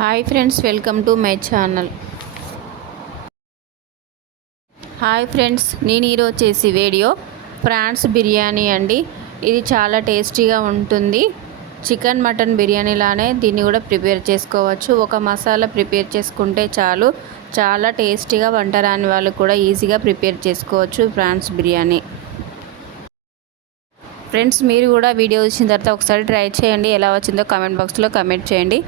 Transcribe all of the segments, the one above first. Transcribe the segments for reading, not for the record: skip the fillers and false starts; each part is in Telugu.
Hi friends, welcome to my channel. Hi friends, నేను ఈరోజు చేసి వీడియో ప్రాన్స్ బిర్యానీ అండి. ఇది చాలా టేస్టీగా ఉంటుంది. చికెన్ మటన్ బిర్యానీలానే దీన్ని కూడా ప్రిపేర్ చేసుకోవచ్చు. ఒక మసాలా ప్రిపేర్ చేసుకుంటే చాలు, చాలా టేస్టీగా వంట రాని వాళ్ళు కూడా ఈజీగా ప్రిపేర్ చేసుకోవచ్చు ప్రాన్స్ బిర్యానీ. ఫ్రెండ్స్, మీరు కూడా వీడియో వచ్చిన తర్వాత ఒకసారి ట్రై చేయండి. ఎలా వచ్చిందో కామెంట్ బాక్స్లో కామెంట్ చేయండి.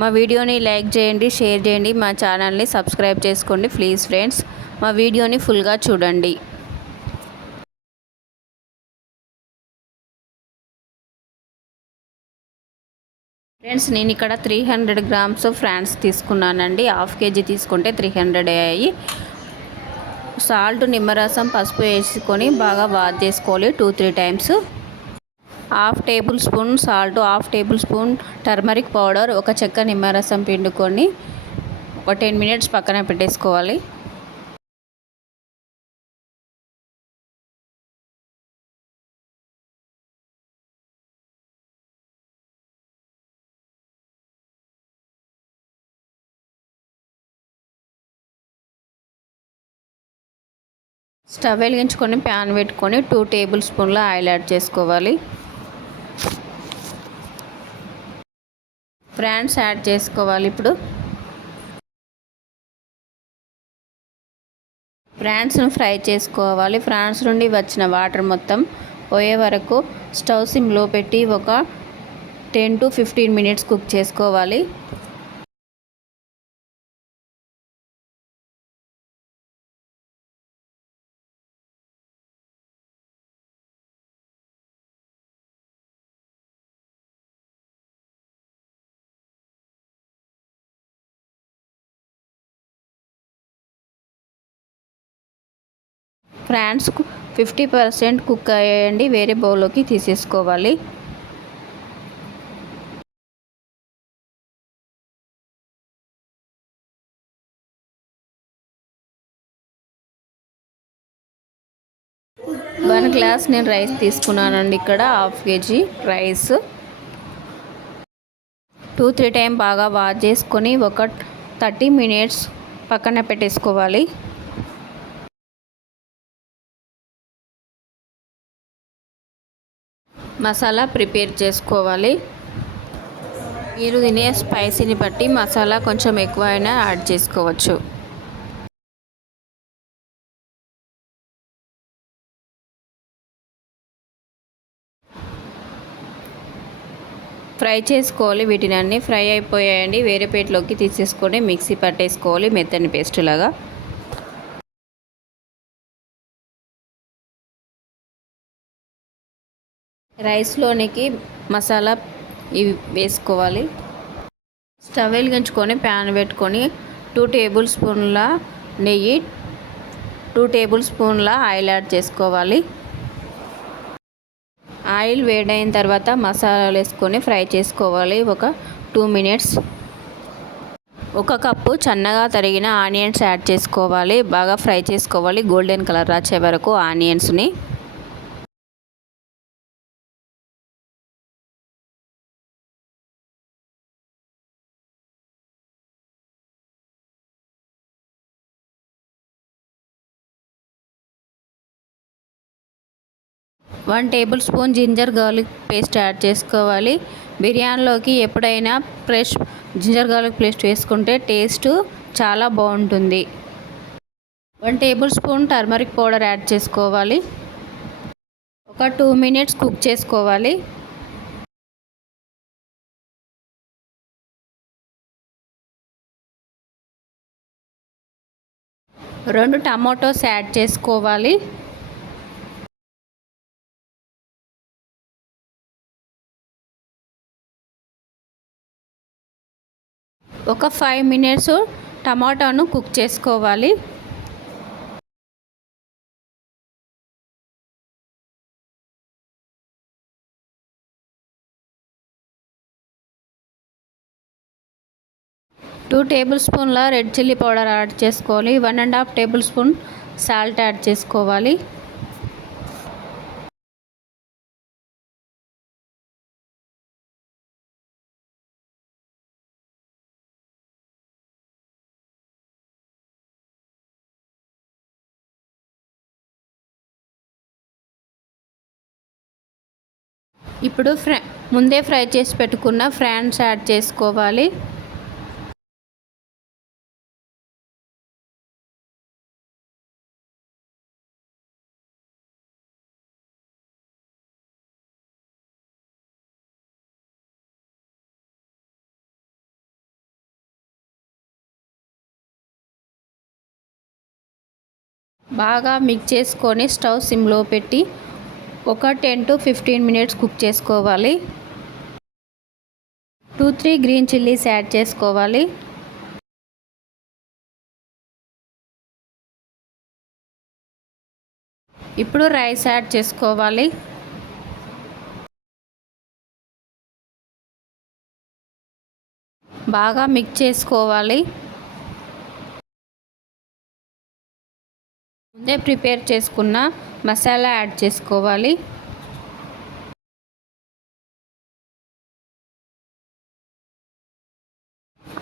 మా వీడియోని లైక్ చేయండి, షేర్ చేయండి, మా ఛానల్ని సబ్స్క్రైబ్ చేసుకోండి ప్లీజ్ ఫ్రెండ్స్. మా వీడియోని ఫుల్గా చూడండి. ఫ్రెండ్స్, నేను ఇక్కడ 300 గ్రామ్స్ ఫ్రాన్స్ తీసుకున్నానండి. హాఫ్ కేజీ తీసుకుంటే 300 అయ్యాయి. సాల్ట్, నిమ్మరసం, పసుపు వేసుకొని బాగా వాష్ చేసుకోవాలి 2-3 times. Half table spoon salt, half table spoon turmeric powder, ఒక చెక్క నిమ్మరసం పిండుకొని ఒక 10 మినిట్స్ పక్కన పెట్టేసుకోవాలి. స్టవ్ వెలిగించుకొని ప్యాన్ పెట్టుకొని 2 టేబుల్ స్పూన్ల ఆయిల్ యాడ్ చేసుకోవాలి. ఫ్రాన్స్ యాడ్ చేసుకోవాలి. ఇప్పుడు ఫ్రాన్స్ను ఫ్రై చేసుకోవాలి. ఫ్రాన్స్ నుండి వచ్చిన వాటర్ మొత్తం పోయే వరకు స్టవ్ సిమ్లో పెట్టి ఒక 10-15 మినిట్స్ కుక్ చేసుకోవాలి. ఫ్రాన్స్ 50% కుక్ అయ్యండి, వేరే బౌల్లోకి తీసేసుకోవాలి. వన్ గ్లాస్ నేను రైస్ తీసుకున్నానండి. ఇక్కడ హాఫ్ కేజీ రైస్ 2-3 టైం బాగా వాష్ చేసుకొని ఒక 30 మినిట్స్ పక్కన పెట్టేసుకోవాలి. మసాలా ప్రిపేర్ చేసుకోవాలి. మీరు తినే స్పైసీని బట్టి మసాలా కొంచెం ఎక్కువ అయినా యాడ్ చేసుకోవచ్చు. ఫ్రై చేసుకోవాలి. వీటిని అన్నీ ఫ్రై అయిపోయాయండి. వేరే ప్లేట్లోకి తీసేసుకొని మిక్సీ పట్టేసుకోవాలి మెత్తని పేస్ట్ లాగా. రైస్లోనికి మసాలా ఇవి వేసుకోవాలి. స్టవ్ వెలిగించుకొని ప్యాన్ పెట్టుకొని 2 టేబుల్ స్పూన్ల నెయ్యి, 2 టేబుల్ స్పూన్ల ఆయిల్ యాడ్ చేసుకోవాలి. ఆయిల్ వేడైన తర్వాత మసాలాలు వేసుకొని ఫ్రై చేసుకోవాలి ఒక 2 మినిట్స్. 1 కప్పు సన్నగా తరిగిన ఆనియన్స్ యాడ్ చేసుకోవాలి. బాగా ఫ్రై చేసుకోవాలి గోల్డెన్ కలర్ వచ్చే వరకు ఆనియన్స్ని. One tablespoon ginger garlic paste add చేసుకోవాలి. బిర్యానీలోకి ఎప్పుడైనా ఫ్రెష్ జింజర్ గార్లిక్ పేస్ట్ వేసుకుంటే టేస్ట్ చాలా బాగుంటుంది. 1 tablespoon turmeric powder add చేసుకోవాలి. ఒక 2 మినిట్స్ కుక్ చేసుకోవాలి. రెండు టమాటోస్ యాడ్ చేసుకోవాలి. ఒక 5 మినిట్స్ టమాటాను కుక్ చేసుకోవాలి. టూ టేబుల్ స్పూన్ల రెడ్ చిల్లీ పౌడర్ యాడ్ చేసుకోవాలి. 1.5 టేబుల్ స్పూన్ సాల్ట్ యాడ్ చేసుకోవాలి. ఇప్పుడు ముందే ఫ్రై చేసి పెట్టుకున్న ఫ్రాన్స్ యాడ్ చేసుకోవాలి. బాగా మిక్స్ చేసుకొని స్టవ్ సిమ్లో పెట్టి ఒక 10 to 15 మినిట్స్ కుక్ చేసుకోవాలి. 2-3 గ్రీన్ చిల్లీస్ యాడ్ చేసుకోవాలి. ఇప్పుడు రైస్ యాడ్ చేసుకోవాలి. బాగా మిక్స్ చేసుకోవాలి. ముందే ప్రిపేర్ చేసుకున్న మసాలా యాడ్ చేసుకోవాలి.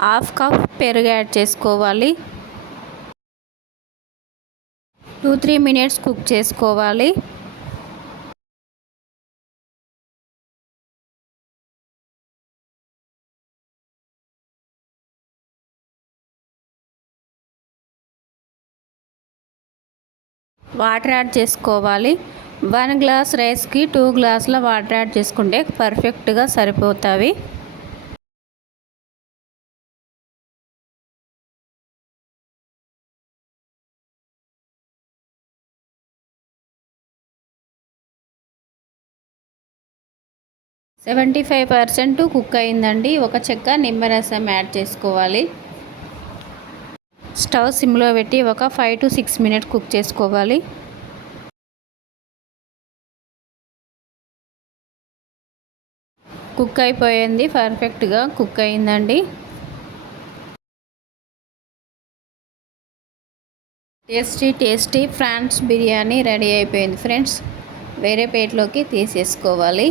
హాఫ్ కప్ పెరుగు యాడ్ చేసుకోవాలి. 2-3 మినిట్స్ కుక్ చేసుకోవాలి. వాటర్ యాడ్ చేసుకోవాలి. 1 గ్లాస్ రైస్కి 2 గ్లాసుల వాటర్ యాడ్ చేసుకుంటే పర్ఫెక్ట్గా సరిపోతాయి. సెవెంటీ 75% కుక్ అయిందండి. ఒక చెక్క నిమ్మరసం యాడ్ చేసుకోవాలి. స్టవ్ సిమ్లో పెట్టి ఒక 5 to 6 మినిట్స్ కుక్ చేసుకోవాలి. కుక్ అయిపోయింది, పర్ఫెక్ట్గా కుక్ అయిందండి. టేస్టీ ఫ్రాన్స్ బిర్యానీ రెడీ అయిపోయింది ఫ్రెండ్స్. వేరే ప్లేట్లోకి తీసేసుకోవాలి.